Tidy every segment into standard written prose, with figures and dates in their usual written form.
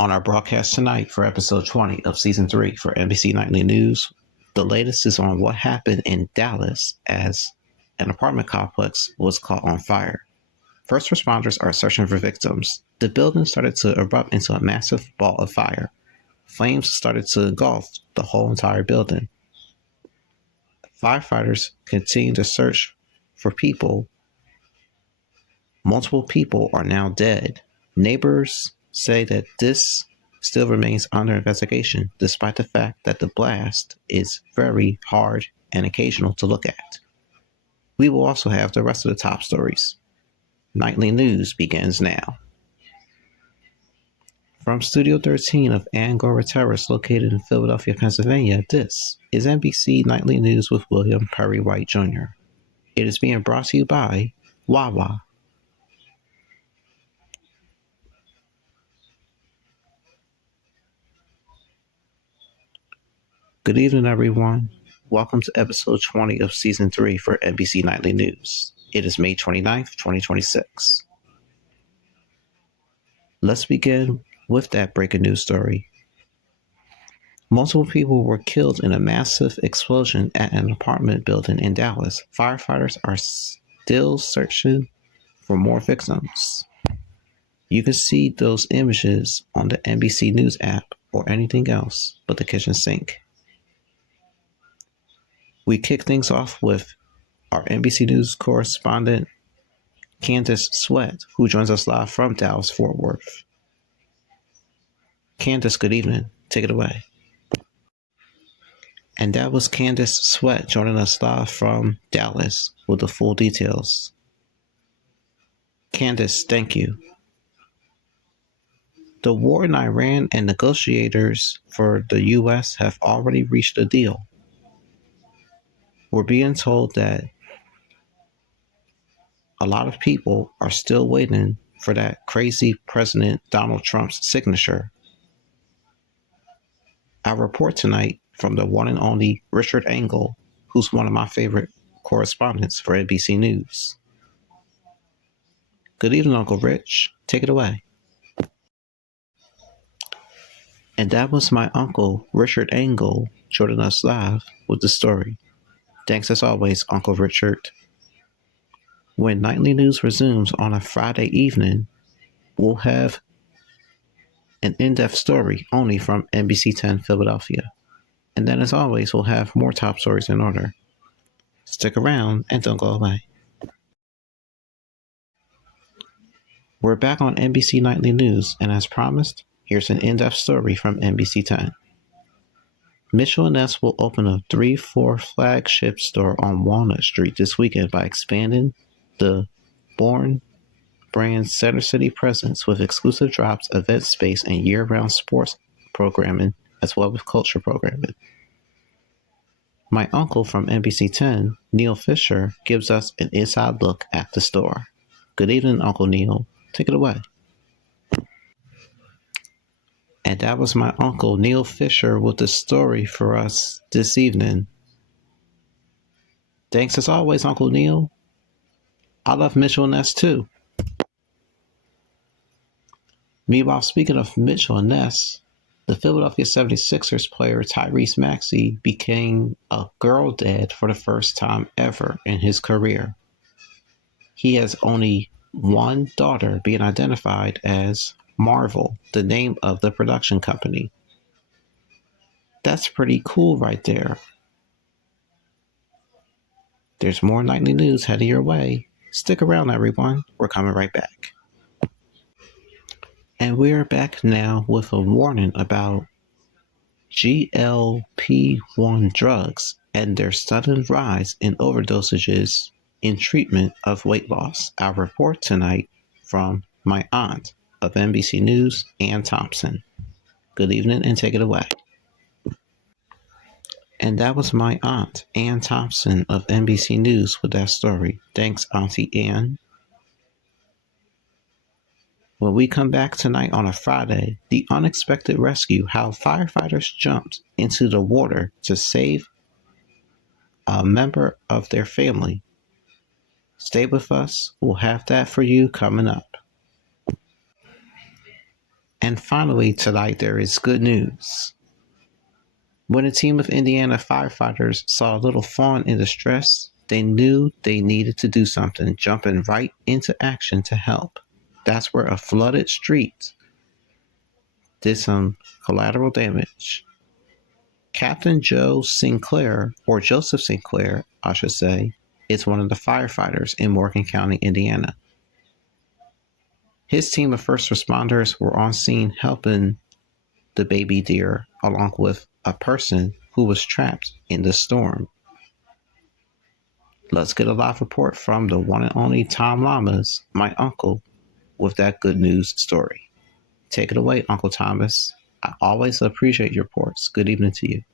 On our broadcast tonight for episode 20 of season 3 for NBC Nightly News, the latest is on what happened in Dallas as an apartment complex was caught on fire. First responders are searching for victims. The building started to erupt into a massive ball of fire. Flames started to engulf the whole entire building. Firefighters continue to search for people. Multiple people are now dead. Neighbors say that this still remains under investigation, despite the fact that the blast is very hard and occasional to look at. We will also have the rest of the top stories. Nightly News begins now. From Studio 13 of Angora Terrace, located in Philadelphia, Pennsylvania, this is NBC Nightly News with William Perry White Jr. It is being brought to you by Wawa. Good evening, everyone. Welcome to episode 20 of season 3 for NBC Nightly News. It is May 29th, 2026. Let's begin with that breaking news story. Multiple people were killed in a massive explosion at an apartment building in Dallas. Firefighters are still searching for more victims. You can see those images on the NBC News app or anything else but the kitchen sink. We kick things off with our NBC News correspondent, Candace Sweat, who joins us live from Dallas-Fort Worth. Candace, good evening. Take it away. And that was Candace Sweat joining us live from Dallas with the full details. Candace, thank you. The war in Iran and negotiators for the U.S. have already reached a deal. We're being told that a lot of people are still waiting for that crazy President Donald Trump's signature. Our report tonight from the one and only Richard Engel, who's one of my favorite correspondents for NBC News. Good evening, Uncle Rich. Take it away. And that was my uncle, Richard Engel, joining us live with the story. Thanks as always, Uncle Richard. When Nightly News resumes on a Friday evening, we'll have an in-depth story only from NBC 10 Philadelphia. And then as always, we'll have more top stories in order. Stick around and don't go away. We're back on NBC Nightly News, and as promised, here's an in-depth story from NBC 10. Mitchell and Ness will open a 3-floor flagship store on Walnut Street this weekend by expanding the Born brand's Center City presence with exclusive drops, event space, and year-round sports programming, as well as culture programming. My uncle from NBC 10, Neil Fisher, gives us an inside look at the store. Good evening, Uncle Neil. Take it away. And that was my uncle, Neil Fisher, with the story for us this evening. Thanks as always, Uncle Neil. I love Mitchell and Ness too. Meanwhile, speaking of Mitchell and Ness, the Philadelphia 76ers player Tyrese Maxey became a girl dad for the first time ever in his career. He has only one daughter, being identified as Marvel, the name of the production company. That's pretty cool right there. There's more nightly news headed your way. Stick around, everyone. We're coming right back. And we're back now with a warning about GLP-1 drugs and their sudden rise in overdosages in treatment of weight loss. Our report tonight from my aunt of NBC News, Ann Thompson. Good evening and take it away. And that was my aunt, Ann Thompson of NBC News with that story. Thanks, Auntie Ann. When we come back tonight on a Friday, the unexpected rescue, how firefighters jumped into the water to save a member of their family. Stay with us. We'll have that for you coming up. And finally, tonight there is good news. When a team of Indiana firefighters saw a little fawn in distress, they knew they needed to do something, jumping right into action to help. That's where a flooded street did some collateral damage. Captain Joe Sinclair, or Joseph Sinclair, I should say, is one of the firefighters in Morgan County, Indiana. His team of first responders were on scene helping the baby deer along with a person who was trapped in the storm. Let's get a live report from the one and only Tom Lamas, my uncle, with that good news story. Take it away, Uncle Thomas. I always appreciate your reports. Good evening to you.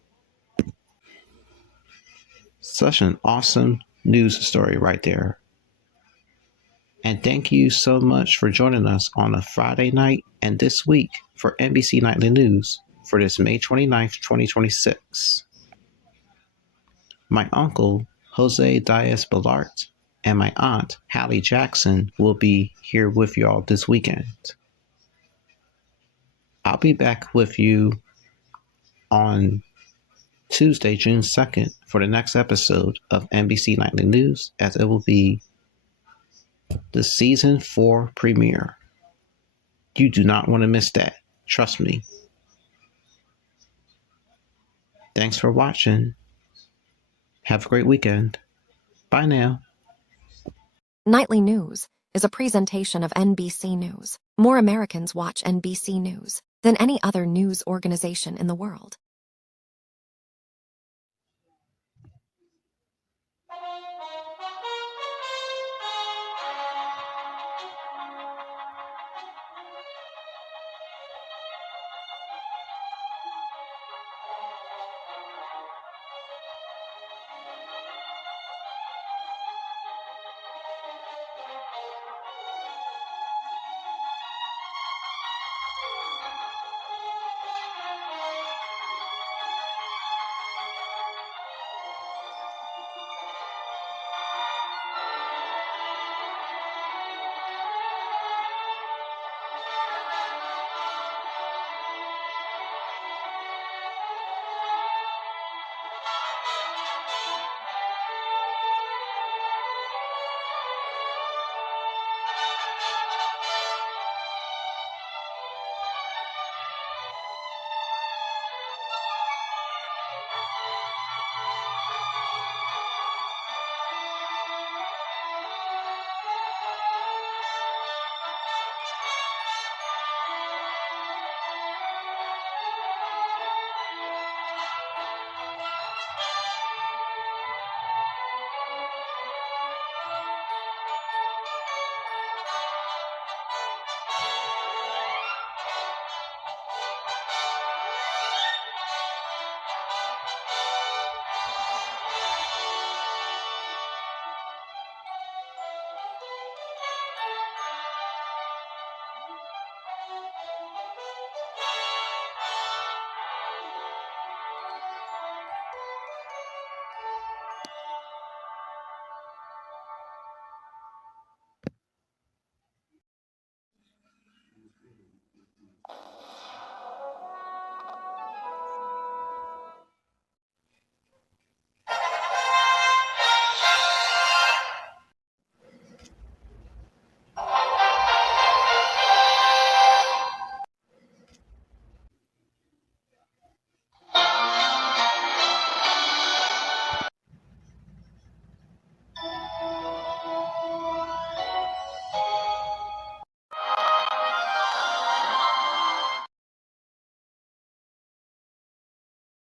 Such an awesome news story right there. And thank you so much for joining us on a Friday night and this week for NBC Nightly News for this May 29th, 2026. My uncle, Jose Diaz-Balart, and my aunt, Hallie Jackson, will be here with y'all this weekend. I'll be back with you on Tuesday, June 2nd, for the next episode of NBC Nightly News, as it will be the Season 4 premiere. You do not want to miss that. Trust me. Thanks for watching. Have a great weekend. Bye now. Nightly News is a presentation of NBC News. More Americans watch NBC News than any other news organization in the world.